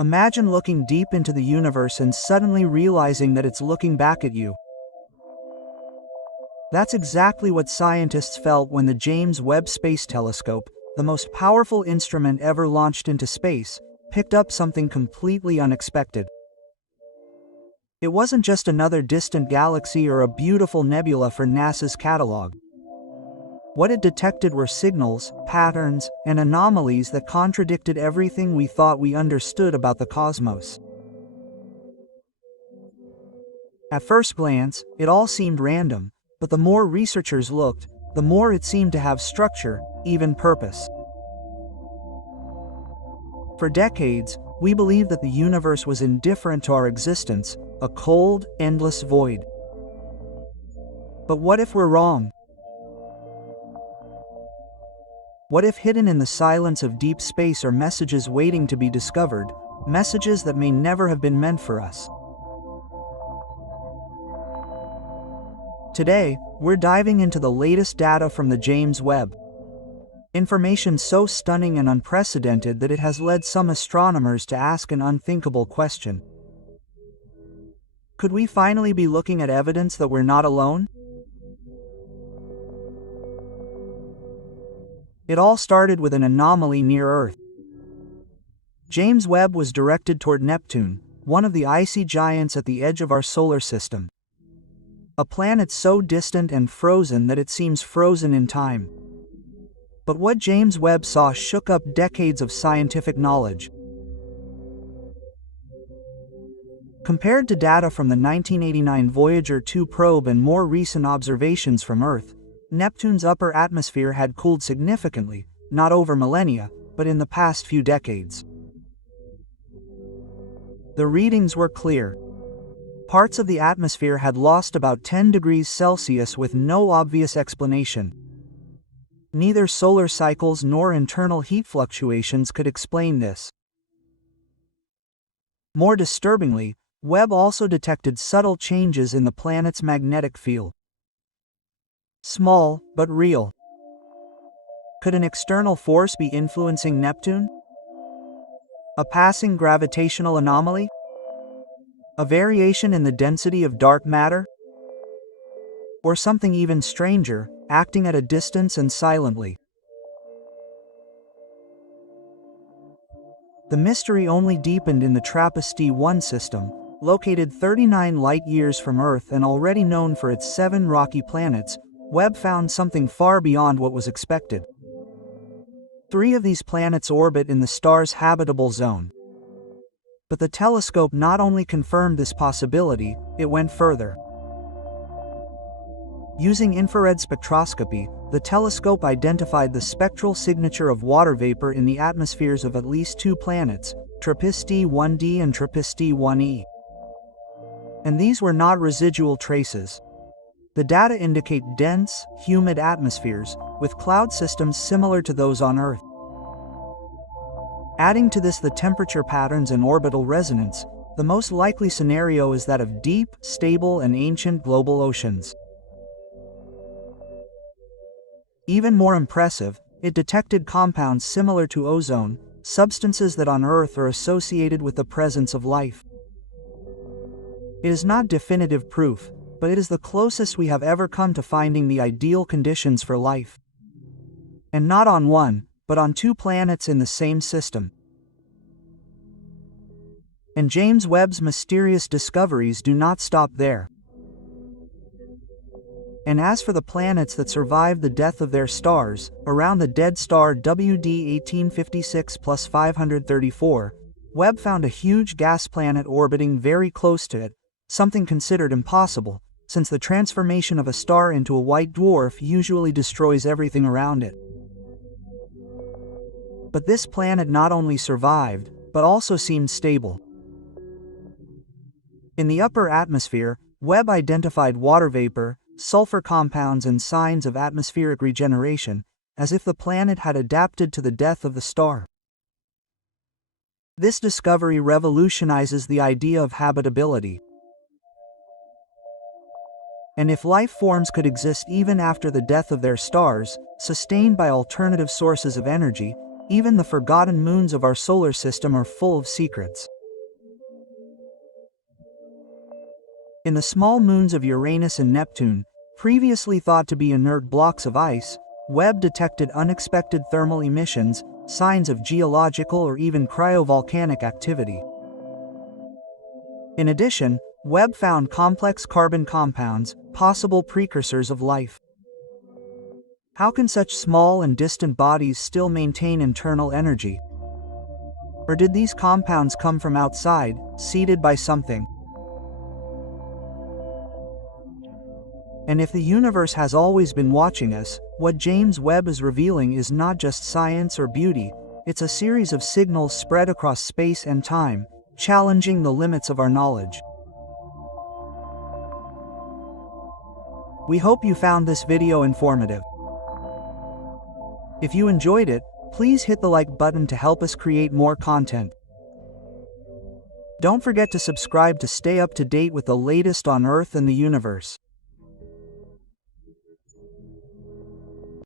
Imagine looking deep into the universe and suddenly realizing that it's looking back at you. That's exactly what scientists felt when the James Webb Space Telescope, the most powerful instrument ever launched into space, picked up something completely unexpected. It wasn't just another distant galaxy or a beautiful nebula for NASA's catalog. What it detected were signals, patterns, and anomalies that contradicted everything we thought we understood about the cosmos. At first glance, it all seemed random, but the more researchers looked, the more it seemed to have structure, even purpose. For decades, we believed that the universe was indifferent to our existence, a cold, endless void. But what if we're wrong? What if hidden in the silence of deep space are messages waiting to be discovered, messages that may never have been meant for us? Today, we're diving into the latest data from the James Webb. Information so stunning and unprecedented that it has led some astronomers to ask an unthinkable question. Could we finally be looking at evidence that we're not alone? It all started with an anomaly near Earth. James Webb was directed toward Neptune, one of the icy giants at the edge of our solar system. A planet so distant and frozen that it seems frozen in time. But what James Webb saw shook up decades of scientific knowledge. Compared to data from the 1989 Voyager 2 probe and more recent observations from Earth, Neptune's upper atmosphere had cooled significantly, not over millennia, but in the past few decades. The readings were clear. Parts of the atmosphere had lost about 10 degrees Celsius with no obvious explanation. Neither solar cycles nor internal heat fluctuations could explain this. More disturbingly, Webb also detected subtle changes in the planet's magnetic field. Small, but real. Could an external force be influencing Neptune? A passing gravitational anomaly? A variation in the density of dark matter? Or something even stranger, acting at a distance and silently? The mystery only deepened in the TRAPPIST-1 system, located 39 light-years from Earth and already known for its 7 rocky planets. Webb found something far beyond what was expected. 3 of these planets orbit in the star's habitable zone. But the telescope not only confirmed this possibility, it went further. Using infrared spectroscopy, the telescope identified the spectral signature of water vapor in the atmospheres of at least 2 planets, TRAPPIST-1d and TRAPPIST-1e. And these were not residual traces. The data indicate dense, humid atmospheres, with cloud systems similar to those on Earth. Adding to this the temperature patterns and orbital resonance, the most likely scenario is that of deep, stable, and ancient global oceans. Even more impressive, it detected compounds similar to ozone, substances that on Earth are associated with the presence of life. It is not definitive proof, but it is the closest we have ever come to finding the ideal conditions for life. And not on one, but on 2 planets in the same system. And James Webb's mysterious discoveries do not stop there. And as for the planets that survived the death of their stars, around the dead star WD 1856 plus 534, Webb found a huge gas planet orbiting very close to it, something considered impossible, since the transformation of a star into a white dwarf usually destroys everything around it. But this planet not only survived, but also seemed stable. In the upper atmosphere, Webb identified water vapor, sulfur compounds and signs of atmospheric regeneration, as if the planet had adapted to the death of the star. This discovery revolutionizes the idea of habitability. And if life forms could exist even after the death of their stars, sustained by alternative sources of energy, Even the forgotten moons of our solar system are full of secrets. In the small moons of Uranus and Neptune, previously thought to be inert blocks of ice, Webb detected unexpected thermal emissions, signs of geological or even cryovolcanic activity. In addition, Webb found complex carbon compounds, possible precursors of life. How can such small and distant bodies still maintain internal energy? Or did these compounds come from outside, seeded by something? And if the universe has always been watching us, what James Webb is revealing is not just science or beauty, it's a series of signals spread across space and time, challenging the limits of our knowledge. We hope you found this video informative. If you enjoyed it, please hit the like button to help us create more content. Don't forget to subscribe to stay up to date with the latest on Earth and the universe.